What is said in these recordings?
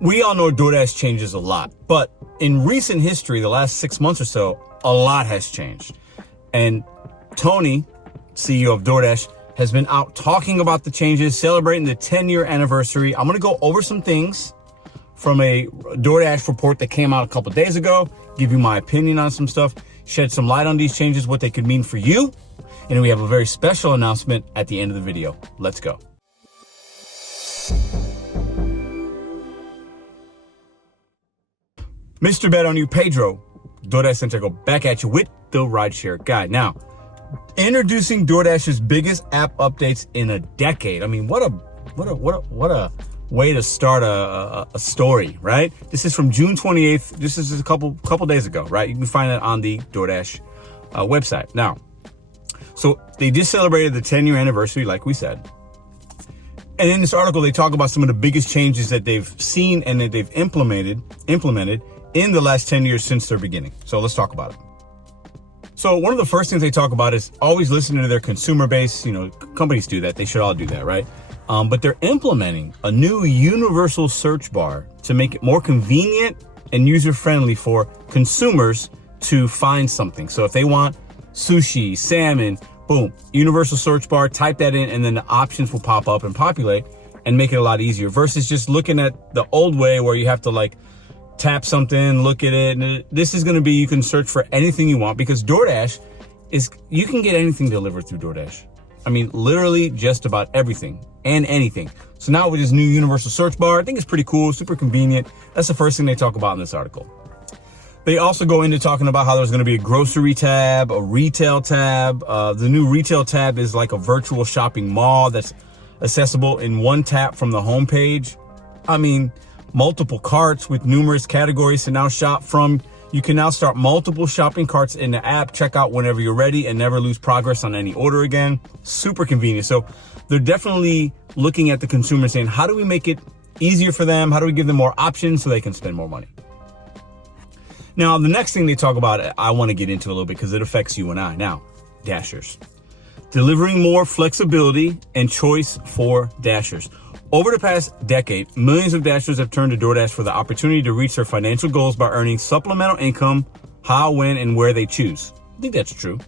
We all know DoorDash changes a lot, but in recent history, the last 6 months or so, a lot has changed. And Tony, CEO of DoorDash, has been out talking about the changes, celebrating the 10-year anniversary. I'm going to go over some things from a DoorDash report that came out a couple days ago, give you my opinion on some stuff, shed some light on these changes, what they could mean for you. And we have a very special announcement at the end of the video. Let's go. Mr. Bet on You, Pedro, DoorDash Center, go back at you with the RideShare Guy. Now, introducing DoorDash's biggest app updates in a decade. I mean, what a way to start a story, right? This is from June 28th. This is a couple days ago, right? You can find it on the DoorDash website. Now, so they just celebrated the 10-year anniversary, like we said. And in this article, they talk about some of the biggest changes that they've seen and that they've implemented in the last 10 years since their beginning. So let's talk about it. So one of the first things they talk about is always listening to their consumer base. You know, companies do that. They should all do that, right? But they're implementing a new universal search bar to make it more convenient and user-friendly for consumers to find something. So if they want sushi, salmon, boom, universal search bar, type that in, and then the options will pop up and populate and make it a lot easier versus just looking at the old way where you have to like tap something, look at it. And this is going to be, you can search for anything you want because DoorDash you can get anything delivered through DoorDash. I mean, literally just about everything and anything. So now with this new universal search bar, I think it's pretty cool, super convenient. That's the first thing they talk about in this article. They also go into talking about how there's going to be a grocery tab, a retail tab. The new retail tab is like a virtual shopping mall that's accessible in one tap from the homepage. I mean, multiple carts with numerous categories to now shop from. You can now start multiple shopping carts in the app, check out whenever you're ready, and never lose progress on any order again. Super convenient. So they're definitely looking at the consumer saying, how do we make it easier for them? How do we give them more options so they can spend more money? Now, the next thing they talk about, I want to get into a little bit because it affects you and I. Now, Dashers. Delivering more flexibility and choice for Dashers. Over the past decade, millions of Dashers have turned to DoorDash for the opportunity to reach their financial goals by earning supplemental income how, when, and where they choose. I think that's true.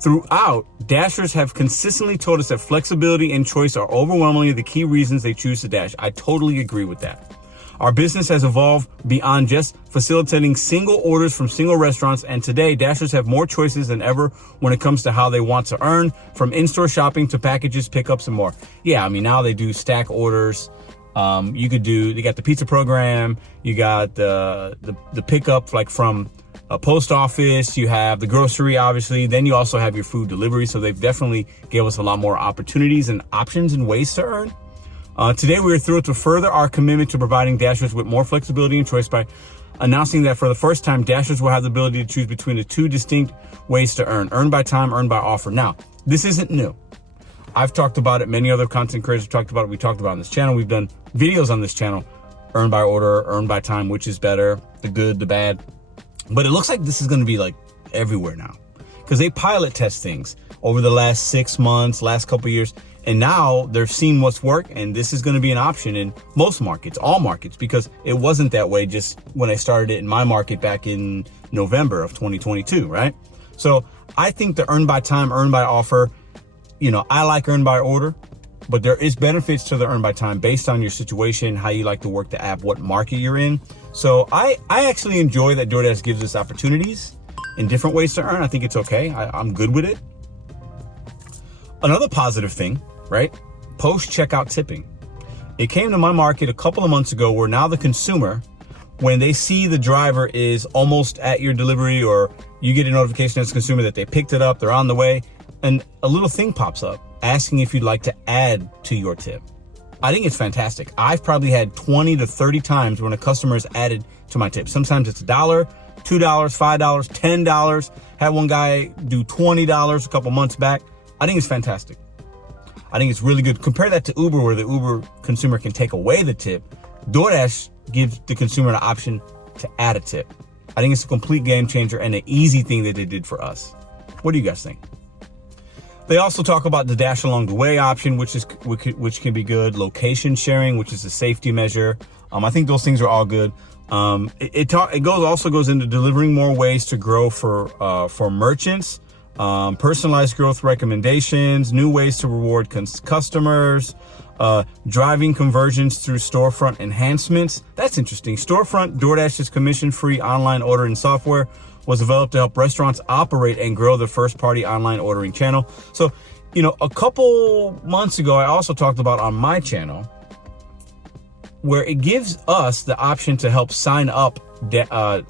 Throughout, Dashers have consistently told us that flexibility and choice are overwhelmingly the key reasons they choose to Dash. I totally agree with that. Our business has evolved beyond just facilitating single orders from single restaurants, and today Dashers have more choices than ever when it comes to how they want to earn, from in-store shopping to packages, pickups, and more. Yeah, I mean, now they do stack orders. They got the pizza program, you got the pickup like from a post office, you have the grocery, obviously, then you also have your food delivery. So they've definitely gave us a lot more opportunities and options and ways to earn. Today, we are thrilled to further our commitment to providing Dashers with more flexibility and choice by announcing that for the first time, Dashers will have the ability to choose between the two distinct ways to earn by time, earn by offer. Now, this isn't new. I've talked about it. Many other content creators have talked about it. We talked about it on this channel. We've done videos on this channel, earn by order, earn by time, which is better, the good, the bad. But it looks like this is going to be like everywhere now because they pilot test things over the last 6 months, last couple of years. And now they're seeing what's worked, and this is going to be an option in most markets, all markets, because it wasn't that way just when I started it in my market back in November of 2022, right? So I think the earn by time, earn by offer, I like earn by order, but there is benefits to the earn by time based on your situation, how you like to work the app, what market you're in. So I actually enjoy that DoorDash gives us opportunities in different ways to earn. I think it's okay. I'm good with it. Another positive thing, right? Post-checkout tipping. It came to my market a couple of months ago where now the consumer, when they see the driver is almost at your delivery or you get a notification as a consumer that they picked it up, they're on the way, and a little thing pops up asking if you'd like to add to your tip. I think it's fantastic. I've probably had 20 to 30 times when a customer has added to my tip. Sometimes it's $1, $2, $5, $10. Had one guy do $20 a couple months back. I think it's fantastic. I think it's really good. Compare that to Uber, where the Uber consumer can take away the tip. DoorDash gives the consumer the option to add a tip. I think it's a complete game changer and an easy thing that they did for us. What do you guys think? They also talk about the dash along the way option, which can be good. Location sharing, which is a safety measure. I think those things are all good. It also goes into delivering more ways to grow for merchants, personalized growth recommendations, new ways to reward customers, driving conversions through storefront enhancements. That's interesting. Storefront, DoorDash's commission-free online ordering software, was developed to help restaurants operate and grow the first-party online ordering channel. So, a couple months ago, I also talked about on my channel where it gives us the option to help sign up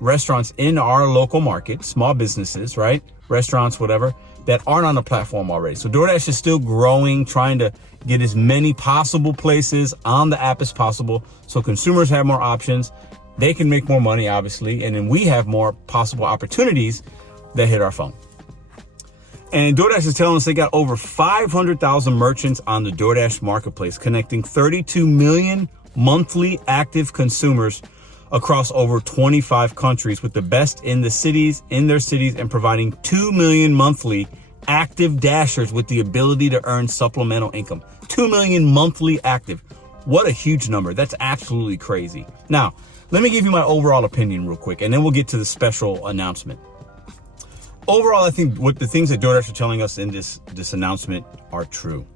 restaurants in our local market, small businesses, right? Restaurants, whatever, that aren't on the platform already. So DoorDash is still growing, trying to get as many possible places on the app as possible so consumers have more options. They can make more money, obviously, and then we have more possible opportunities that hit our phone. And DoorDash is telling us they got over 500,000 merchants on the DoorDash marketplace, connecting 32 million monthly active consumers across over 25 countries, with the best in their cities, and providing 2 million monthly active Dashers with the ability to earn supplemental income. 2 million monthly active. What a huge number. That's absolutely crazy. Now, let me give you my overall opinion real quick, and then we'll get to the special announcement. Overall, I think what the things that DoorDash are telling us in this announcement are true,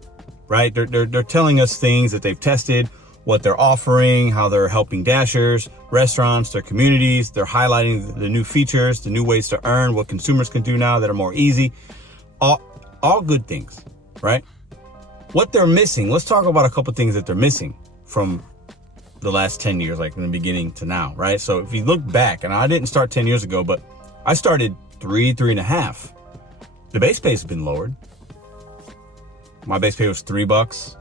right? They're telling us things that they've tested, what they're offering, how they're helping Dashers, restaurants, their communities. They're highlighting the new features, the new ways to earn, what consumers can do now that are more easy. All good things, right? What they're missing, let's talk about a couple things that they're missing from the last 10 years, like from the beginning to now, right? So if you look back, and I didn't start 10 years ago, but I started three and a half. The base pay has been lowered. My base pay was $3.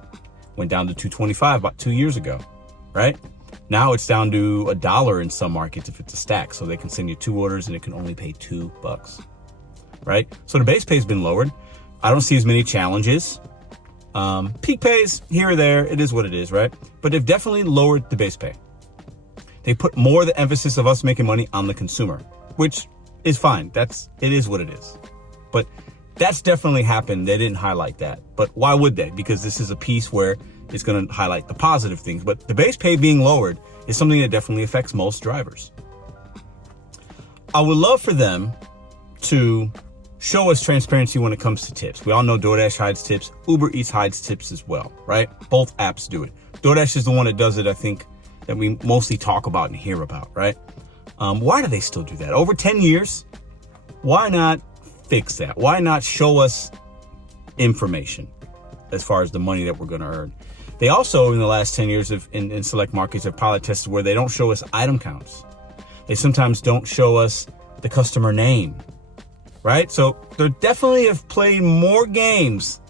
Went down to $2.25 about 2 years ago, right? Now it's down to $1 in some markets if it's a stack. So they can send you 2 orders and it can only pay $2, right? So the base pay has been lowered. I don't see as many challenges. Peak pays here or there. It is what it is, right? But they've definitely lowered the base pay. They put more of the emphasis of us making money on the consumer, which is fine. It is what it is. But that's definitely happened. They didn't highlight that. But why would they? Because this is a piece where it's going to highlight the positive things. But the base pay being lowered is something that definitely affects most drivers. I would love for them to show us transparency when it comes to tips. We all know DoorDash hides tips. Uber Eats hides tips as well, right? Both apps do it. DoorDash is the one that does it, I think, that we mostly talk about and hear about, right? Why do they still do that? Over 10 years, why not fix that? Why not show us information as far as the money that we're going to earn? They also, in the last 10 years, in select markets, have pilot tested where they don't show us item counts. They sometimes don't show us the customer name, right? So they definitely have played more games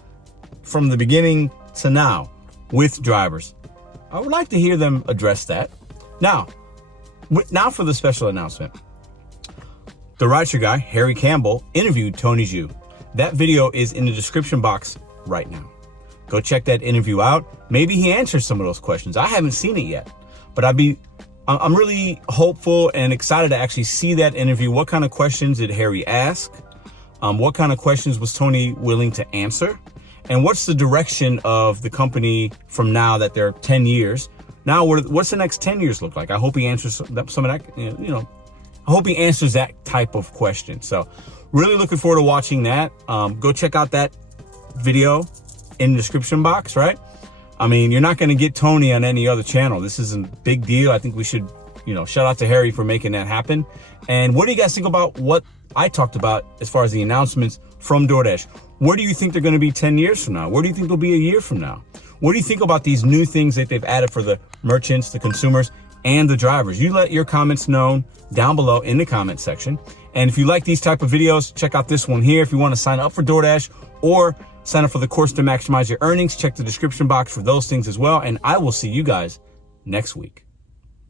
from the beginning to now with drivers. I would like to hear them address that. Now for the special announcement. The RideShare Guy, Harry Campbell, interviewed Tony Zhu. That video is in the description box right now. Go check that interview out. Maybe he answers some of those questions. I haven't seen it yet, but I'm really hopeful and excited to actually see that interview. What kind of questions did Harry ask? What kind of questions was Tony willing to answer? And what's the direction of the company from now that they're 10 years? Now, what's the next 10 years look like? I hope he answers some of that, I hope he answers that type of question. So really looking forward to watching that. Go check out that video in the description box, right? I mean, you're not going to get Tony on any other channel. This is a big deal. I think we should, shout out to Harry for making that happen. And what do you guys think about what I talked about as far as the announcements from DoorDash? Where do you think they're going to be 10 years from now? Where do you think they'll be a year from now? What do you think about these new things that they've added for the merchants, the consumers, and the drivers? You let your comments known down below in the comment section. And if you like these type of videos, check out this one here. If you want to sign up for DoorDash or sign up for the course to maximize your earnings, check the description box for those things as well. And I will see you guys next week.